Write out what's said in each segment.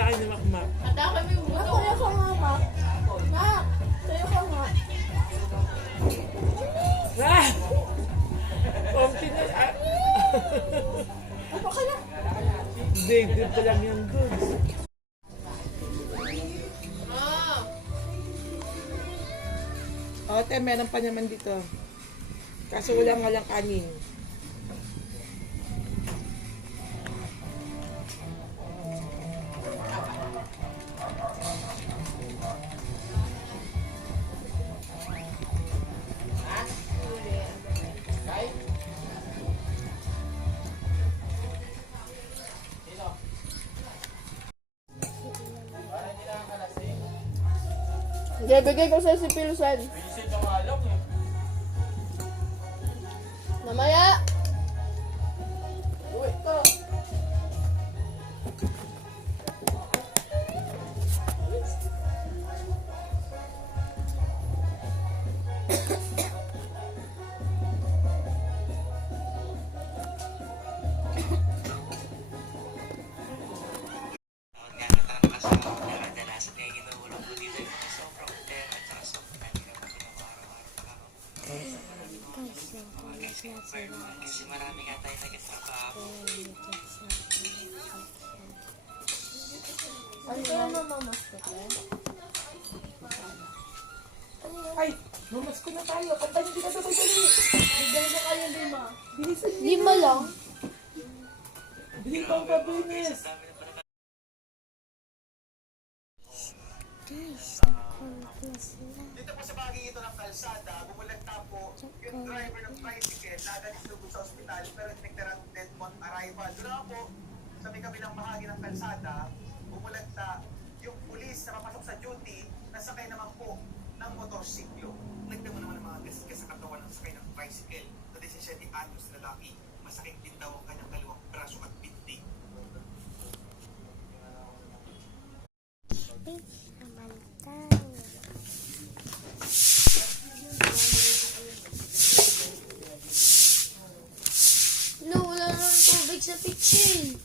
sa akin ni Makmak. Handa kami yung buto. Tayo ka nga, Mak. Mak, tayo ka nga. Ah! Konti na. Ah! Ano ka na? Hindi pa lang yan dun. O, te, meron pa naman dito. Kaso wala nga lang kanin. Hindi, bigay ko sa si Pilsen. Mamaya! Uwi ko. Kasi marami nga tayo nagtatrabaho. Ano kaya mamamastok eh? Ay, mamas ko na tayo. Kanta niyo kita sabay-sabay. Bigyan ko kayo 5. Bilisan niyo. 5 lang? Bili pang pabinis. Dito po sa bahagi ito ng kalsada, bumulagta po yung driver ng tricycle na agad isulog sa ospital pero tinignan dead on arrival. Doon na po, sa may kabilang bahagi ng kalsada, bumulagta yung pulis na papasok sa duty na sakay naman po ng motorsiklo. Nagdamo naman ang mga gasgas sa katawan ng sakay ng tricycle na 17 anyos na lalaki. Masakit din daw ang kanyang kaliwang braso at binti. No, wala nang tubig sa kitchen.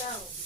Lang.